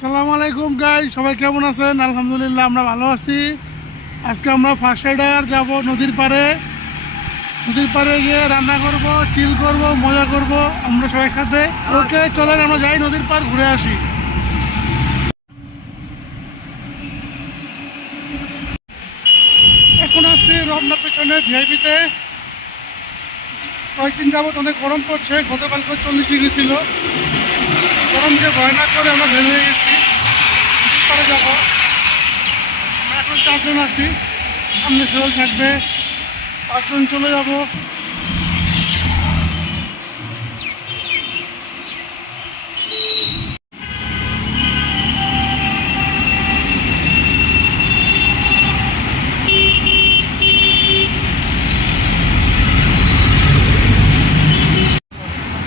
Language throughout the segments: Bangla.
আসসালামু আলাইকুম গাইস, সবাই কেমন আছেন? আলহামদুলিল্লাহ আমরা ভালো আছি। আজকে আমরা ফার্স্ট রাইডার যাব নদীর পাড়ে। নদীর পাড়ে গিয়ে রান্না করব, চিল করব, মজা করব আমরা সবাই সাথে। ওকে চলেন আমরা যাই নদীর পাড় ঘুরে আসি। এখন আসছি রমনা পেছনে ভিআইপিতে। কয়েকদিন যাবত অনেক গরম পড়ছে, গতকালকে 40 ডিগ্রি ছিল। গরমকে ভয় না করে আমরা বের হয়ে গেছি, পারে যাবো। আমরা এখন 4 জন আছি, সামনে সোহেল থাকবে, 5 জন চলে যাব।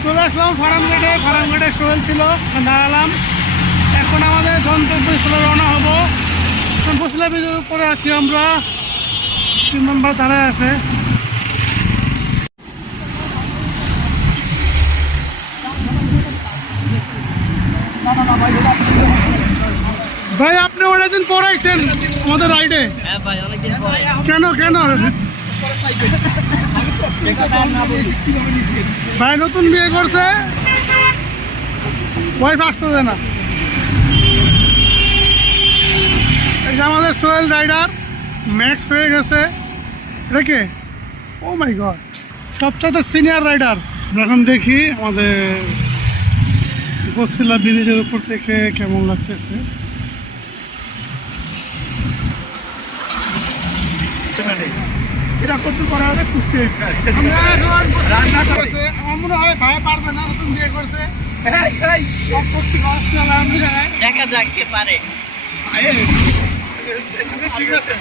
চলে আসলাম ফার্মগেটে। ফার্মগেটে সোহেল ছিল, দাঁড়ালাম। এখন আমাদের গন্তব্যস্থলে রওনা হবো। এখন বসলে ব্রিজের উপরে আছি আমরা, 3 নম্বর দাঁড়ায় আছে। ভাই আপনি অনেকদিন পর আইছেন আমাদের রাইডে? কেন কেন ভাই? নতুন বিয়ে করছে, ওয়াইফ আসতেছে না। এই যে আমাদের সোহেল রাইডার ম্যাক্স হয়ে গেছে। রেখে ও মাই গড, সবচেয়ে সিনিয়র রাইডার। এখন দেখি আমাদের বসছিলা ব্রিজের উপর থেকে কেমন লাগতেছে। এটা কত করা হবে কুস্তি রান্না করেছে, আমার মনে হয় ভাই পারবে না, নতুন বিয়ে করছে। দেখা যাক কে পারে। ঠিক আছে,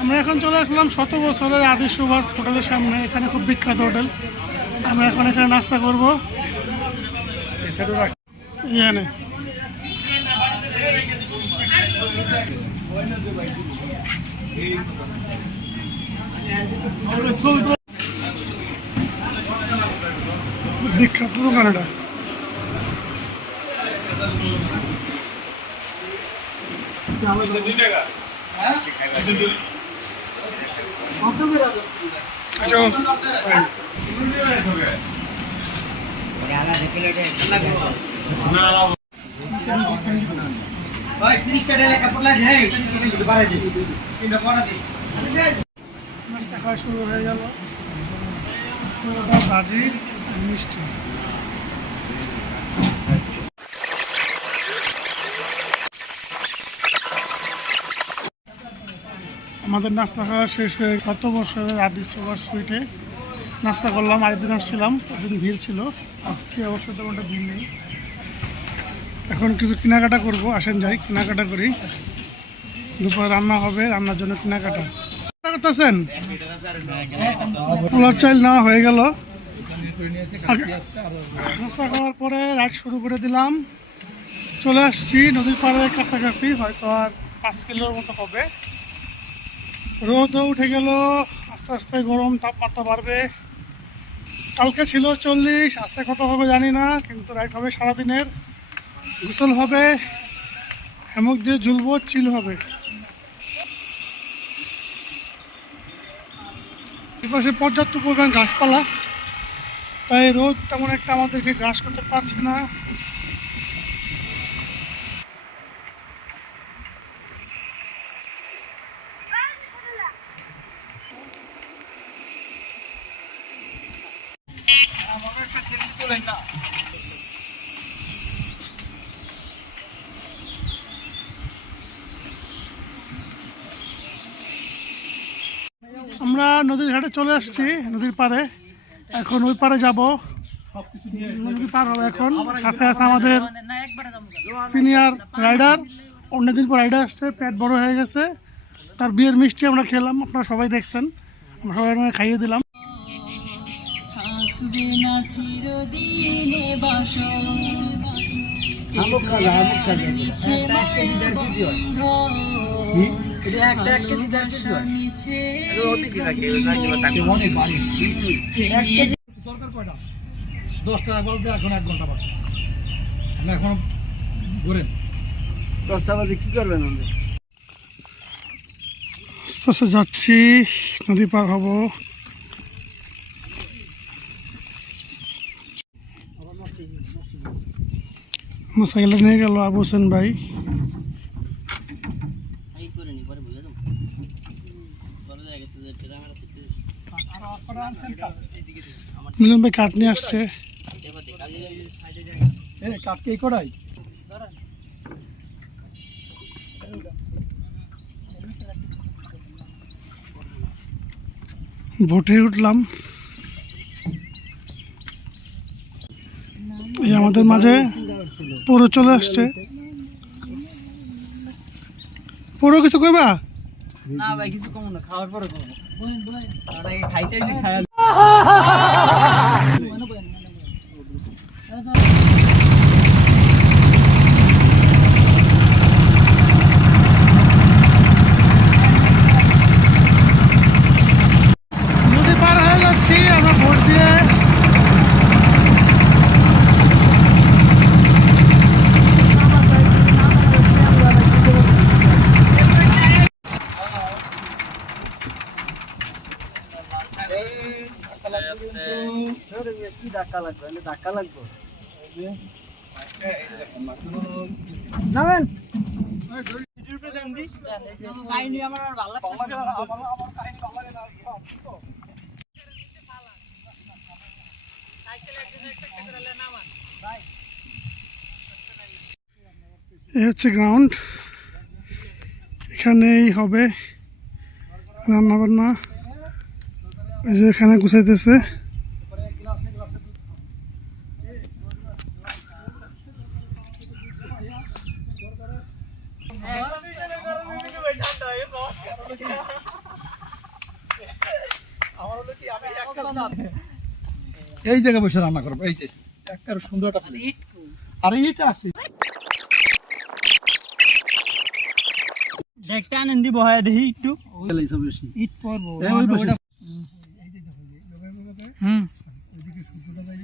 আমরা এখন চলে আসলাম 100 বছরের আদি সুভাষ হোটেলের সামনে। এখানে খুব বিখ্যাত হোটেল। আমরা এখন এখানে নাস্তা করবো। এখানে বিখ্যাত দোকান এটা। নাস্তা খাওয়া শুরু হয়ে গেল, ভাজি মিষ্টি। আমাদের নাস্তা খাওয়া শেষ হয়ে গত বছরের আদি সুভাষ সুইটে নাস্তা করলাম। আরেকদিন আসছিলাম, ওদিন ভিড় ছিল। আজকে অবশ্য তেমনটা ভিড় নেই। এখন কিছু কেনাকাটা করব, আসেন যাই কেনাকাটা করি। দুপুরে রান্না হবে, রান্নার জন্য কেনাকাটা করতেছেন। পোলার চাল নেওয়া হয়ে গেল। নাস্তা খাওয়ার পরে রাইড শুরু করে দিলাম। চলে আসছি নদীর পাড়ের কাছাকাছি, হয়তো আর 5 কিলোর মতো হবে। রোদও উঠে গেল, আস্তে আস্তে গরম তাপমাত্রা বাড়বে। কালকে ছিল 40, আজকে কত হবে জানি না, কিন্তু রাইড হবে সারাদিনের। গোসল হবে, হ্যামক দিয়ে ঝুলবো, চিল হবে। এপাশে পর্যাপ্ত পরিমাণ গাছপালা, তাই রোদ তেমন একটা আমাদেরকে গ্রাস করতে পারছে না। আমরা নদীর ঘাটে চলে আসছি, নদীর পাড়ে। এখন ওই পাড়ে যাব, নদী পার হবে এখন। সাথে আছে আমাদের সিনিয়র রাইডার, অন্যদিন পর রাইডার আসছে, পেট বড় হয়ে গেছে। তার বিয়ের মিষ্টি আমরা খেলাম, আপনারা সবাই দেখছেন, আমরা সবাই খাইয়ে দিলাম। এটা একটা 1 কেজি 1.5 কেজি হয় এটা অতি কি থাকে ওটা কি টাকা অনেক বাড়ি 1 কেজি দরকার কয়টা 10 টাকা বলতে এখন 1 ঘন্টা বাকি আমরা এখন ঘুরেন 10টা বাজে কি করবেন আমরা আস্তে আস্তে যাচ্ছি, নদী পার হব। মোটরসাইকেলটা নিয়ে গেল আবু হোসেন ভাই। এই করে নি পরে বুঝে দাও পরে দেখা গেছে যে ক্যামেরা থেকে আর আপনারা আনছেন কাট এইদিকে মিলন ভাই কাঠ নিয়ে আসছে। এবার কালি সাইডে যায় এই কাট কে করাই ভোটে উঠলাম। এই আমাদের মাঝে পুরো চলে আসছে। পুরো কিছু কইবা? না ভাই কিছু কম না খাওয়ার পরে কম আর এই খাইতে যে খায় নদী পার হয়ে যাচ্ছি আমরা ভোট দিয়ে। কি ধাক্কা লাগবে ধাক্কা লাগবে নামেন কাহিনী আমার আর ভালো লাগছে এই হচ্ছে গ্রাউন্ড, এখানেই হবে রান্না বান্না। ওই যে এখানে গুছাইতেছে। এই জায়গায় বসে রান্না করবো এই যে একটা সুন্দর একটা প্লেস আর এইটা আছে দেখতে আনন্দ বহায় দেখি একটু ওই সব বেশি ইট পড়বো ওই পাশে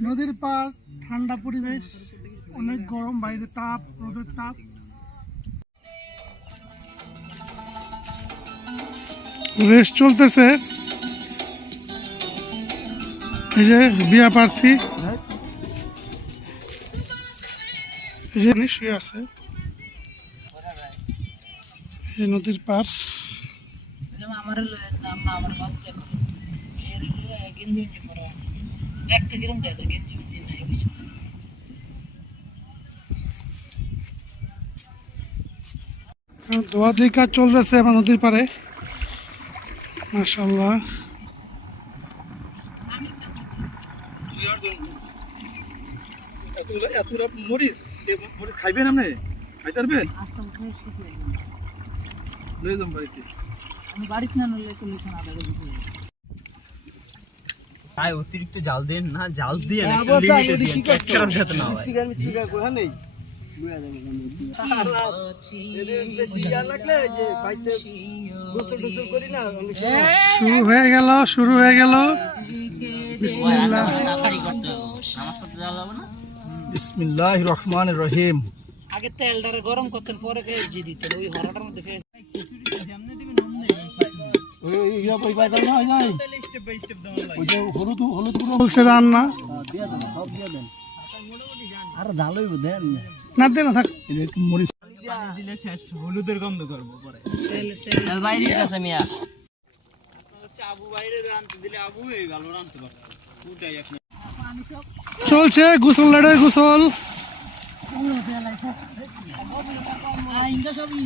নদীর পার, ঠান্ডা পরিবেশ, অনেক গরম, বাইরে তাপ, রোদের তাপ। রেস চলতেছে। এই যে বিয়া প্রার্থী, এই যে শুয়ে আছে। এই যে নদীর পার। আমার নাম আমার বাদ দেখো এর গেঞ্জি গেঞ্জি পরা আছে দেখতে কিরম দেখো গেঞ্জি গেঞ্জি নাই কিছু দোয়াদি কাজ চলতেছে আমার নদীর পারে, মাশাআল্লাহ। এতগুলো মরিচ মরিচ খাইবেন আপনি খাইতে পারবেন লয়ে যাম বাড়িতে আমি বাড়িতে না নলে তো লিখন আদা করে তাই অতিরিক্ত জাল দেন না, জাল দিয়ে না আবার লিমিটে কি দিয়ে করছো একটা যাতে না হয় স্পিকার কোহা নেই লয়ে যাবে আল্লাহ এর বেশি ইয়া লাগলে যে বাইতে গোসল টোসল করি না অনেক সময় শুরু হয়ে গেল, শুরু হয়ে গেল। বিসমিল্লাহ। তাড়াতাড়ি করতে হবে, নামাজ পড়তে যাওয়া যাবে না। বিসমিল্লাহির রহমানির রহিম আগে তেলটারে গরম করতেন পরে ভেজে দিতেন ওই হরাটার মধ্যে ভেজে ওই ইয়া কই পাইতাম না ভাই স্টেপ বাই স্টেপ দেওয়া লাগে। ওই যে হলুদ হলুদ গুলো চলছে রান্না। দিয়ে দেন সব দিয়ে দেন আর ঝালই দেন না দে না থাক। এটা একটু মরিচ দিলে শেষ হলুদের গন্ধ করবো পরে তেল তেল বাইরে গেছে মিয়া আবু বাইরে রানতে দিলে আবু এই ভালো রানতে পারতো উঠাই এখন চলছে গোসল, লাড়ের গোসল। আইন্দা সবই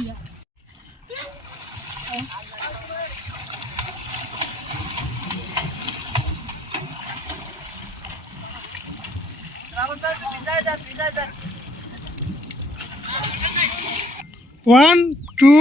ওয়ান টু।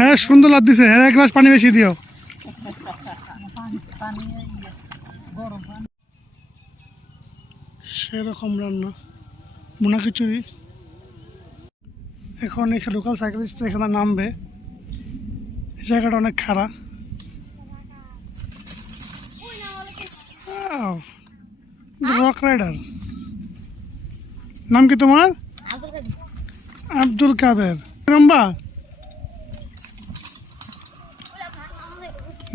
হ্যাঁ সুন্দর লাগতেছে, হ্যাঁ এক গ্লাস পানি বেশি দিও। পানি গরম পানি। সেরকম রান্না মোনা খিচুড়ি। এখন এখানে লোকাল সাইকেলিস্ট এখানে নামবে, এই জায়গাটা অনেক খারাপ। রক রাইডার, নাম কি তোমার? আব্দুল কাদের। রম্বা,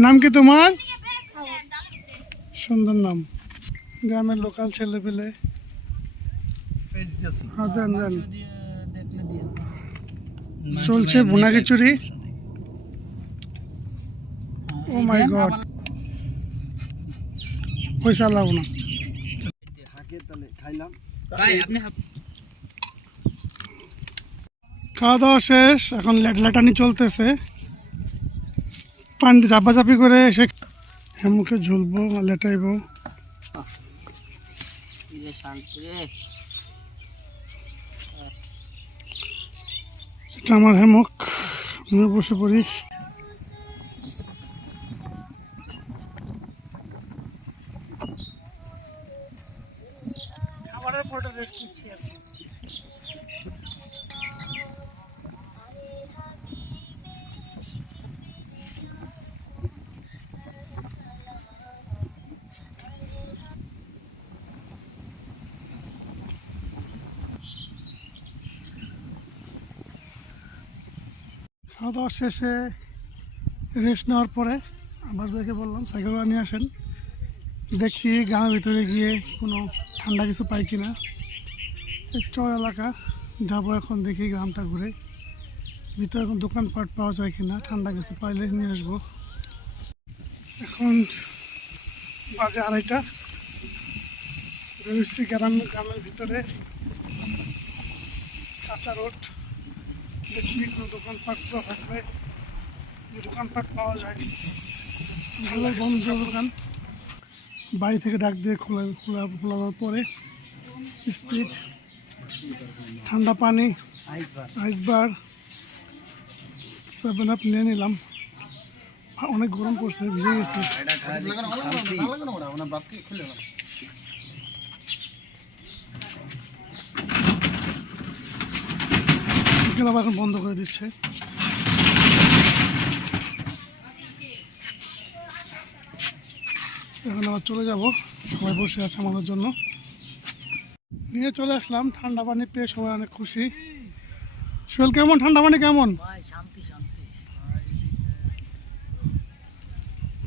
নাম কি তোমার? সুন্দর নাম। গ্রামের লোকাল ছেলে পেলে। হ্যাঁ দেন দেন। দেখলে দিয়ে চলছে ভুনা খিচুড়ি। ও মাই গড, পয়সা লাগবো না। খাওয়া দাওয়া শেষ, এখন লেটানি চলতেছে। পানি চাপাচাপি করে এসে মুখে ঝুলবো আর লেটাইবো। এটা আমার হেমক, আমি বসে পড়ি। খাবারের পরে রেস্ট নিচ্ছি। খাওয়া দাওয়া শেষে রেস্ট নেওয়ার পরে আবার দেখে বললাম সাইকেল নিয়ে আসেন, দেখি গ্রামের ভিতরে গিয়ে কোনো ঠান্ডা কিছু পাই কিনা। এই চর এলাকা যাবো এখন, দেখি গ্রামটা ঘুরে ভিতরে কোনো দোকানপাট পাওয়া যায় কিনা, ঠান্ডা কিছু পাইলে নিয়ে আসবো। এখন বাজে 2:30। বেরোচ্ছি গ্রামের ভিতরে, কাঁচা রোড। দেখি কোনো দোকানপাট থাকলে, দোকানপাট পাওয়া যায়। ভালো বন্ধ দোকান, বাড়ি থেকে ডাক দিয়ে খোলানোর পরে স্পিড, ঠান্ডা পানি, আইস বার, 7 আপ নিয়ে নিলাম। অনেক গরম পড়ছে, ভিজে গেছি। আবার এখন বন্ধ করে দিচ্ছে। এখন আবার চলে যাব, সবাই বসে আছে আমাদের জন্য। নিয়ে চলে আসলাম ঠান্ডা পানি পেয়ে, সবাই অনেক খুশি। শোল কেমন, ঠান্ডা পানি কেমন? শান্তি শান্তি।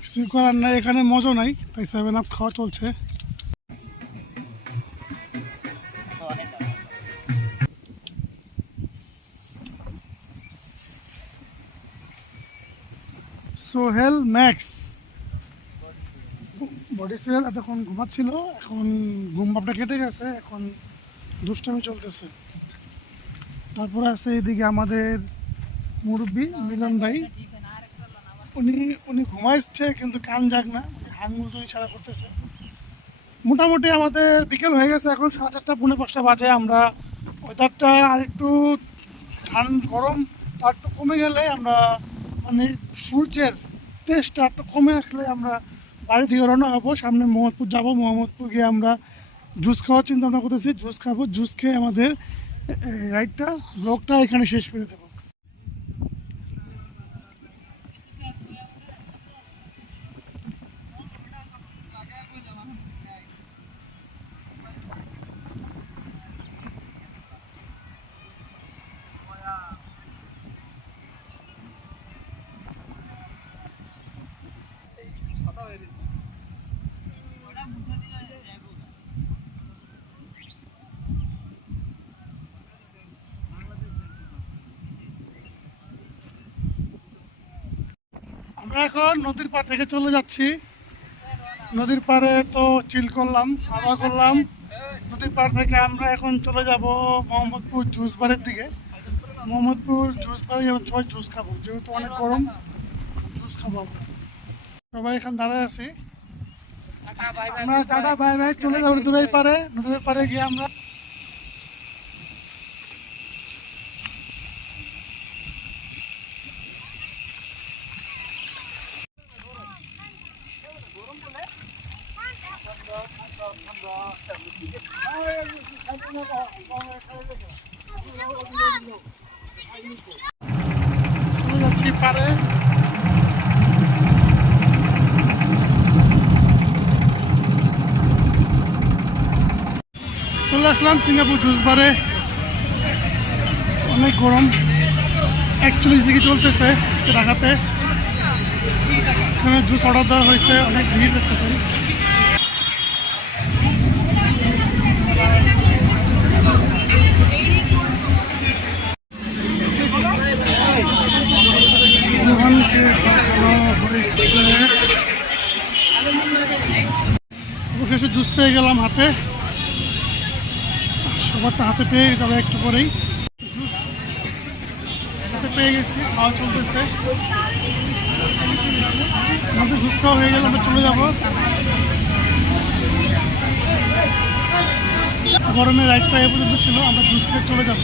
কিছু করার নাই, এখানে মজা নাই, তাই 7 আপ খাওয়া চলছে। সোহেল ম্যাক্স বডি সেল এতক্ষণ ঘুমাচ্ছিল, এখন ঘুম ভাবটা কেটে গেছে, এখন দুষ্টামি চলতেছে। তারপরে আছে এদিকে আমাদের মুরব্বী মিলন ভাই, উনি ঘুমাইছে কিন্তু কান জাগ না, হাঙ্গুল তো ইশারা করতেছে। মোটামুটি আমাদের বিকেল হয়ে গেছে, এখন 4:30 পৌনে 5টা বাজে। আমরা ওয়েদারটা আর একটু গরম আর একটু কমে গেলে আমরা, মানে সূর্যের তেজটা একটু কমে আসলে আমরা বাড়ি থেকে রওনা হবো। সামনে মোহাম্মদপুর যাবো, মোহাম্মদপুর গিয়ে আমরা জুস খাওয়ার চিন্তা ভাবনা করতেছি। জুস খাবো, জুস খেয়ে আমাদের রাইডটা ব্লগটা এখানে শেষ করে দেবো। আমরা এখন নদীর পাড় থেকে চলে যাচ্ছি। নদীর পাড়ে তো চিল করলাম, খাওয়া করলাম। নদীর পাড় থেকে আমরা এখন চলে যাব মোহাম্মদপুর জুস বারের দিকে। মোহাম্মদপুর জুস বারে যেমন সবাই জুস খাবো, যেহেতু অনেক গরম, জুস খাবো। সবাই এখানে দাঁড়ায় আছি। আমরা টাটা বাই বাই চলে যাবো নদীর পাড়ে। নদীর পাড়ে গিয়ে আমরা চলে যাচ্ছি পারে। চলে আসলাম সিঙ্গাপুর জুস বারে। অনেক গরম, 41 ডিগ্রি চলতেছে আজকে ঢাকাতে। এখানে জুস অর্ডার দেওয়া হয়েছে, অনেক ভিড় দেখতেছেন। দোকানকে পাঠানো হয়েছে। অবশেষে জুস পেয়ে গেলাম হাতে, সবারটা হাতে পেয়ে যাবে একটু পরেই। জুস হাতে পেয়ে গেছি, খাওয়া চলতেছে। আমাদের জুস খাওয়া হয়ে গেলে আমরা চলে যাব। গরমের রাইডটা এ পর্যন্ত ছিল, আমরা জুস খেয়ে চলে যাবো।